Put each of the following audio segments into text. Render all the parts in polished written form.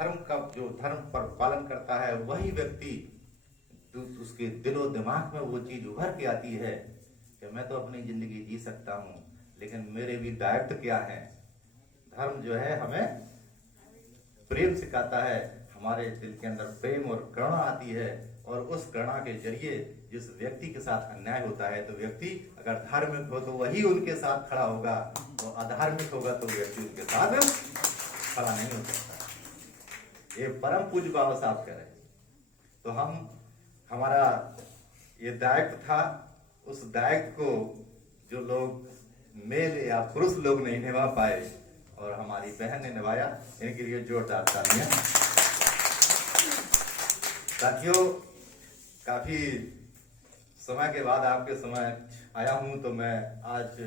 धर्म का जो धर्म पर पालन करता है वही व्यक्ति उसके दिलो दिमाग में वो चीज उभर के आती है कि मैं तो अपनी जिंदगी जी सकता हूँ, लेकिन मेरे भी दायित्व क्या है। धर्म जो है हमें प्रेम सिखाता है, हमारे दिल के अंदर प्रेम और करुणा आती है, और उस करुणा के जरिए जिस व्यक्ति के साथ अन्याय होता है तो व्यक्ति अगर धार्मिक हो तो वही उनके साथ खड़ा होगा, और अधार्मिक होगा तो व्यक्ति उनके साथ खड़ा नहीं हो सकता। ये परम पूज्य बाबा साहब कह रहे हैं। तो हमारा ये दायित्व था, उस दायित्व को जो लोग मेल या पुरुष लोग नहीं निभा पाए और हमारी बहन ने निभाया, इनके लिए जोरदार तालियां। साथियों, काफी समय के बाद आपके समय आया हूं, तो मैं आज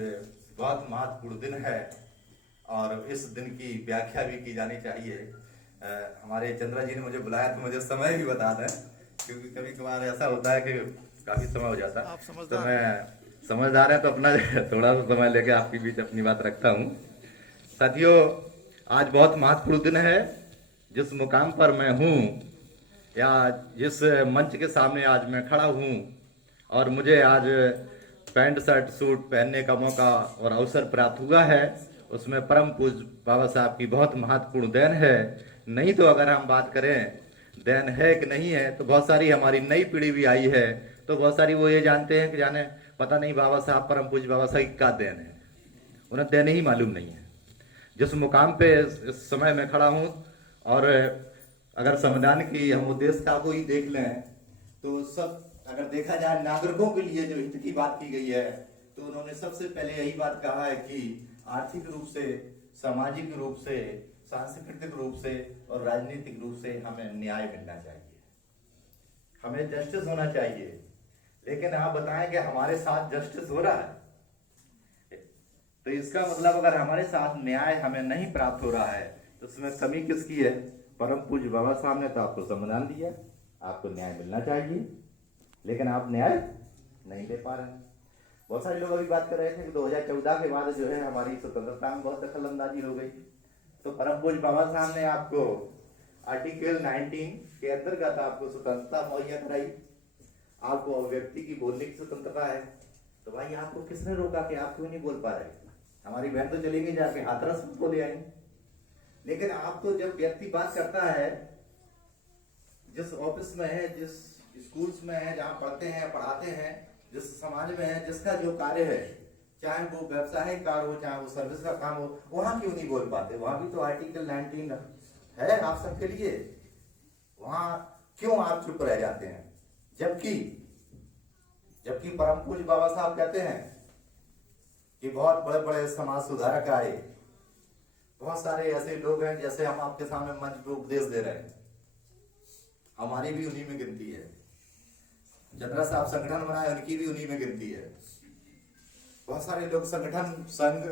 बहुत महत्वपूर्ण दिन है और इस दिन की व्याख्या भी की जानी चाहिए। हमारे चंद्रा जी ने मुझे बुलाया तो मुझे समय भी बता दें, क्योंकि कभी कभार ऐसा होता है कि काफी समय हो जाता है। तो मैं समझदार है तो अपना थोड़ा सा समय लेके आपके बीच अपनी बात रखता हूँ। साथियों, आज बहुत महत्वपूर्ण दिन है। जिस मुकाम पर मैं हूँ या जिस मंच के सामने आज मैं खड़ा हूँ और मुझे आज पैंट शर्ट सूट पहनने का मौका और अवसर प्राप्त हुआ है, उसमें परम पूज्य बाबा साहब की बहुत महत्वपूर्ण देन है। नहीं तो अगर हम बात करें देन है कि नहीं है, तो बहुत सारी हमारी नई पीढ़ी भी आई है, तो बहुत सारी वो ये जानते हैं कि जाने पता नहीं बाबा साहब परम पूज्य बाबा साहब की क्या देन है, उन्हें देन ही मालूम नहीं है। जिस मुकाम पे इस समय मैं खड़ा हूँ, और अगर संविधान की हम उद्देश्यता को ही देख लें तो सब अगर देखा जाए नागरिकों के लिए जो हित की बात की गई है, तो उन्होंने सबसे पहले यही बात कहा है कि आर्थिक रूप से, सामाजिक रूप से, सांस्कृतिक रूप से और राजनीतिक रूप से हमें न्याय मिलना चाहिए, हमें जस्टिस होना चाहिए। लेकिन आप बताएं कि हमारे साथ जस्टिस हो रहा है, तो इसका मतलब अगर हमारे साथ न्याय हमें नहीं प्राप्त हो रहा है तो उसमें कमी किसकी है? परम पूज्य बाबा साहब ने तो आपको संविधान दिया, आपको न्याय मिलना चाहिए, लेकिन आप न्याय नहीं दे पा रहे हैं। बहुत सारे लोग अभी बात कर रहे थे कि 2014 के बाद जो है हमारी स्वतंत्रता में बहुत दखल अंदाजी हो गई। तो परम पूज्य बाबा साहब ने आपको आर्टिकल 19 के अंतर्गत आपको स्वतंत्रता मुहैया कराई, आपको व्यक्ति की बोलने की स्वतंत्रता है। तो भाई आपको किसने रोका कि आप क्यों नहीं बोल पा रहे? हमारी बहन तो चली गई जाके हाथरस बोले आई, लेकिन आप तो जब व्यक्ति बात करता है, जिस ऑफिस में है, जिस स्कूल्स में है, जहाँ पढ़ते हैं पढ़ाते हैं, जिस समाज में है, जिसका जो कार्य है, चाहे वो व्यवसायिक कार्य हो चाहे वो सर्विस का काम हो, वहां क्यों नहीं बोल पाते? वहां भी तो आर्टिकल 19 है आप सबके लिए, वहां क्यों आप चुप रह जाते हैं? जबकि परम पूज्य बाबा साहब कहते हैं कि बहुत बड़े बड़े समाज सुधारक आए, बहुत सारे ऐसे लोग हैं जैसे हम आपके सामने मंच पे उपदेश दे रहे हैं, हमारी भी उन्हीं में गिनती है। चंद्रा साहब संगठन बनाए, उनकी भी उन्हीं में गिनती है। बहुत सारे लोग संगठन, संघ,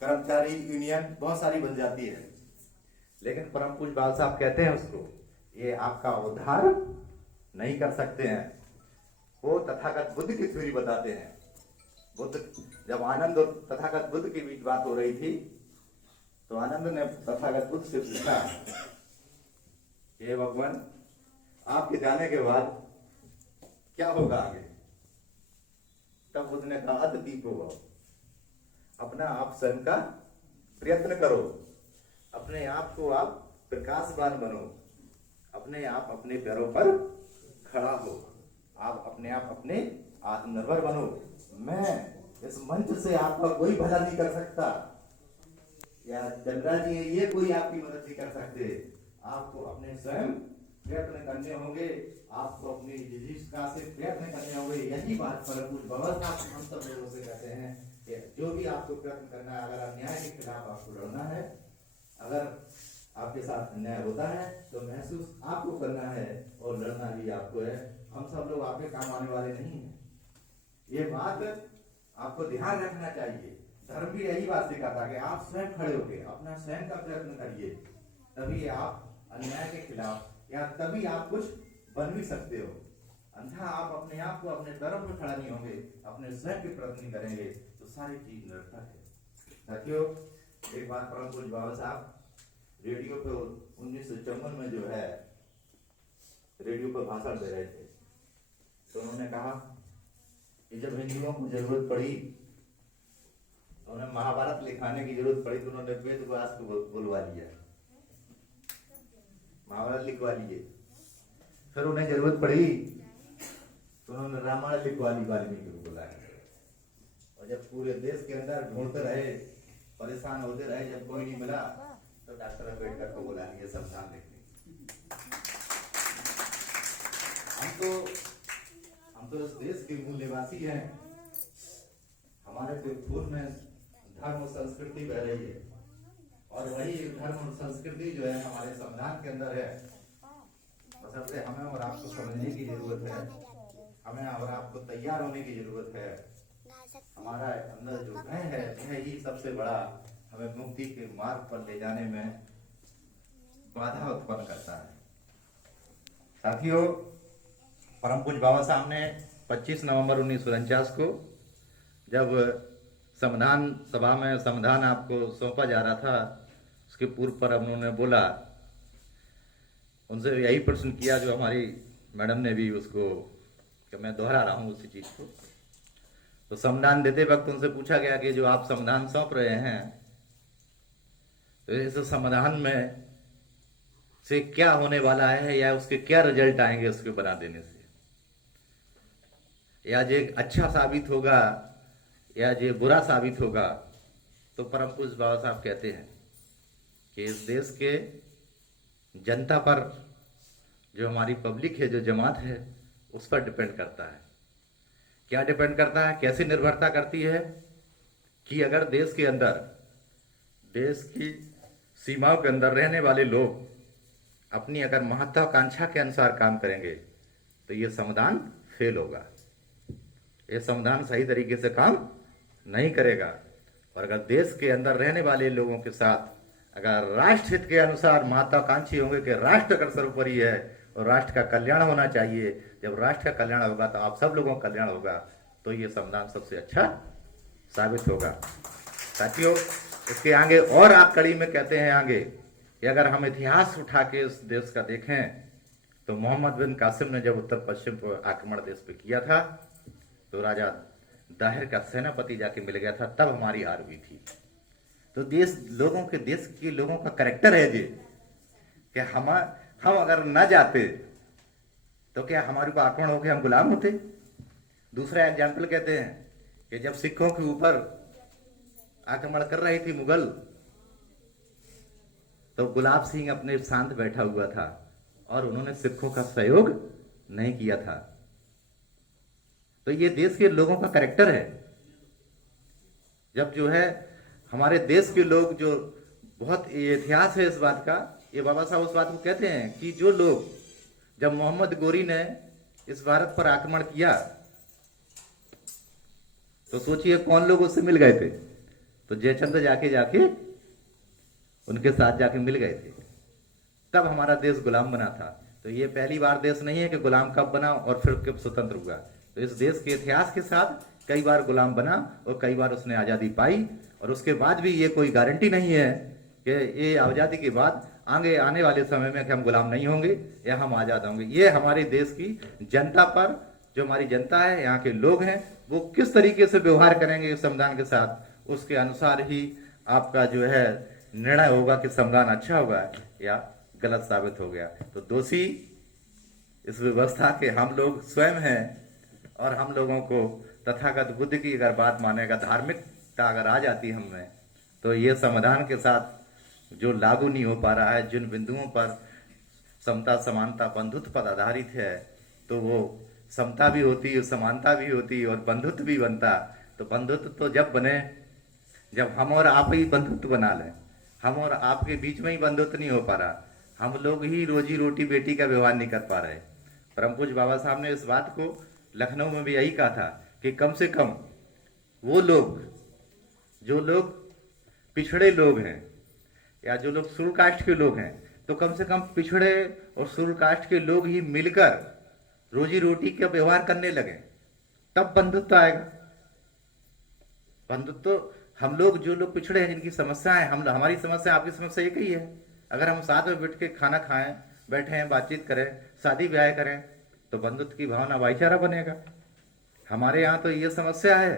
कर्मचारी यूनियन बहुत सारी बन जाती है, लेकिन परम पूज्य बाबा साहब कहते हैं उसको ये आपका उद्धार नहीं कर सकते हैं। वो तथागत बुद्ध की थ्योरी बताते हैं। बुद्ध, जब आनंद और तथागत बुद्ध के बीच बात हो रही थी, तो आनंद ने तथागत बुद्ध से पूछा, हे भगवान, आपके जाने के बाद क्या होगा आगे? तब बुद्ध ने कहा, दीपो भव, अपना आप स्वयं का प्रयत्न करो, अपने आप को आप प्रकाशवान बनो, अपने आप अपने पैरों पर खड़ा हो, आप अपने आप अपने आत्मनिर्भर बनो। मैं इस मंच से आपका कोई भला नहीं कर सकता, या चंद्रा जी ये कोई आपकी मदद नहीं कर सकते। आपको अपने स्वयं प्रयत्न करने होंगे, आपको अपनी जिज्ञासा से प्रयत्न करने होंगे। यही बात परम पूज्य बाबा साहब हम सब लोगों से कहते हैं कि जो भी आपको प्रयत्न करना है, अगर अन्याय के खिलाफ आपको लड़ना है, अगर आपके साथ अन्याय होता है तो महसूस आपको करना है और लड़ना भी आपको है। हम सब लोग आपके काम आने वाले नहीं हैं, ये बात आपको ध्यान रखना चाहिए। धर्म भी यही बात सिखाता कि आप स्वयं खड़े होकर अपना स्वयं का प्रयत्न करिए, तभी आप अन्याय के खिलाफ, या तभी आप कुछ बन भी सकते हो। अन्यथा आप अपने आप को अपने पैरों पर खड़ा नहीं होंगे, अपने स्वयं के प्रयत्न नहीं करेंगे, तो सारी चीज निरर्थक है। साथियों, एक बात परम पूज्य बाबा साहब रेडियो पे 1954 में जो है रेडियो पर भाषण दे रहे थे, तो उन्होंने कहा कि जब हिंदुओं को जरूरत पड़ी, उन्हें महाभारत लिखाने की जरूरत पड़ी, तो उन्होंने वेद व्यास को बुलवा लिया, महाभारत लिखवा लिए। फिर उन्हें जरूरत पड़ी तो उन्होंने रामायण लिखवा ली, वाल्मीकि को बुलाया। और जब पूरे देश के अंदर ढूंढते रहे, परेशान होते रहे, जब कोई नहीं मिला तो डॉक्टर अम्बेडकर को बुला लिए संविधान लिखने। हम तो इस देश के मूल निवासी हैं। हमारे तो खून में धर्म और संस्कृति बह रही है, और वही धर्म और संस्कृति जो है हमारे संविधान के अंदर है। बशर्ते हमें और आपको समझने की जरूरत है, हमें और आपको तैयार होने की जरूरत है। हमारा अंदर जो भय है, वह ही सबसे बड़ा हमें मुक्ति के मार्ग पर ले जाने में बाधा उत्पन्न करता है। साथियों, परम पूज्य बाबा साहब ने 25 नवंबर 1949 को जब संविधान सभा में संविधान आपको सौंपा जा रहा था, उसके पूर्व पर उन्होंने बोला, उनसे यही प्रश्न किया जो हमारी मैडम ने भी उसको, कि मैं दोहरा रहा हूँ उसी चीज को। तो संविधान देते वक्त उनसे पूछा गया कि जो आप संविधान सौंप रहे हैं, तो इस संविधान में से क्या होने वाला है, या उसके क्या रिजल्ट आएंगे उसके बना देने से, या जो अच्छा साबित होगा या जो बुरा साबित होगा। तो परम पूज्य बाबा साहब कहते हैं कि इस देश के जनता पर, जो हमारी पब्लिक है, जो जमात है, उस पर डिपेंड करता है। क्या डिपेंड करता है, कैसे निर्भरता करती है कि अगर देश के अंदर, देश की सीमाओं के अंदर रहने वाले लोग अपनी अगर महत्वाकांक्षा के अनुसार काम करेंगे तो ये संविधान फेल होगा, ये संविधान सही तरीके से काम नहीं करेगा। और अगर देश के अंदर रहने वाले लोगों के साथ अगर राष्ट्र हित के अनुसार महत्वाकांक्षी होंगे कि राष्ट्र अगर सर्वोपरि है और राष्ट्र का कल्याण होना चाहिए, जब राष्ट्र का कल्याण होगा तो आप सब लोगों का कल्याण होगा, तो ये संविधान सबसे अच्छा साबित होगा। साथियों, इसके आगे और आप कड़ी में कहते हैं आगे कि अगर हम इतिहास उठा के इस देश का देखें, तो मोहम्मद बिन कासिम ने जब उत्तर पश्चिम को आक्रमण देश पे किया था, तो राजा दाहिर का सेनापति जाके मिल गया था, तब हमारी हार हुई थी। तो देश के लोगों का कैरेक्टर है ये कि हम अगर न जाते तो क्या हमारे को आक्रमण होकर हम गुलाम होते। दूसरा एग्जाम्पल कहते हैं कि जब सिखों के ऊपर आक्रमण कर रही थी मुगल, तो गुलाब सिंह अपने शांत बैठा हुआ था और उन्होंने सिखों का सहयोग नहीं किया था। तो ये देश के लोगों का कैरेक्टर है। जब जो है हमारे देश के लोग, जो बहुत इतिहास है इस बात का, ये बाबा साहब उस बात को कहते हैं कि जो लोग, जब मोहम्मद गोरी ने इस भारत पर आक्रमण किया, तो सोचिए कौन लोग उससे मिल गए थे। तो जयचंद जाके उनके साथ जाके मिल गए थे, तब हमारा देश गुलाम बना था। तो ये पहली बार देश नहीं है कि गुलाम कब बना और फिर कब स्वतंत्र हुआ। तो इस देश के इतिहास के साथ कई बार गुलाम बना और कई बार उसने आज़ादी पाई, और उसके बाद भी ये कोई गारंटी नहीं है कि ये आज़ादी के बाद आगे आने वाले समय में कि हम गुलाम नहीं होंगे या हम आज़ाद होंगे। ये हमारे देश की जनता पर, जो हमारी जनता है, यहाँ के लोग हैं, वो किस तरीके से व्यवहार करेंगे इस संविधान के साथ, उसके अनुसार ही आपका जो है निर्णय होगा कि संविधान अच्छा होगा या गलत साबित हो गया। तो दोषी इस व्यवस्था के हम लोग स्वयं हैं, और हम लोगों को तथागत बुद्ध की अगर बात मानेगा, धार्मिकता अगर आ जाती हम में, तो ये संविधान के साथ जो लागू नहीं हो पा रहा है, जिन बिंदुओं पर समता, समानता, बंधुत्व पर आधारित है, तो वो समता भी होती, समानता भी होती और बंधुत्व भी बनता। तो बंधुत्व तो जब बने जब हम और आप ही बंधुत्व बना लें। हम और आपके बीच में ही बंधुत्व नहीं हो पा रहा, हम लोग ही रोजी रोटी बेटी का व्यवहार नहीं कर पा रहे। परम पूज्य बाबा साहब ने इस बात को लखनऊ में भी यही कहा था कि कम से कम वो लोग, जो लोग पिछड़े लोग हैं या जो लोग शेड्यूल कास्ट के लोग हैं, तो कम से कम पिछड़े और शेड्यूल कास्ट के लोग ही मिलकर रोजी रोटी का व्यवहार करने लगे, तब बंधुत्व आएगा। बंधुत्व हम लोग, जो लोग पिछड़े हैं, जिनकी समस्या है, हमारी समस्या आपकी समस्या एक ही है, अगर हम साथ में बैठ के खाना खाएं, बैठें, बातचीत करें, शादी ब्याह करें, तो बंधुत्व की भावना, भाईचारा बनेगा। हमारे यहाँ तो ये समस्या है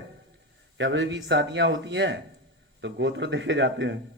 कि अभी भी शादियां होती हैं तो गोत्र देखे जाते हैं,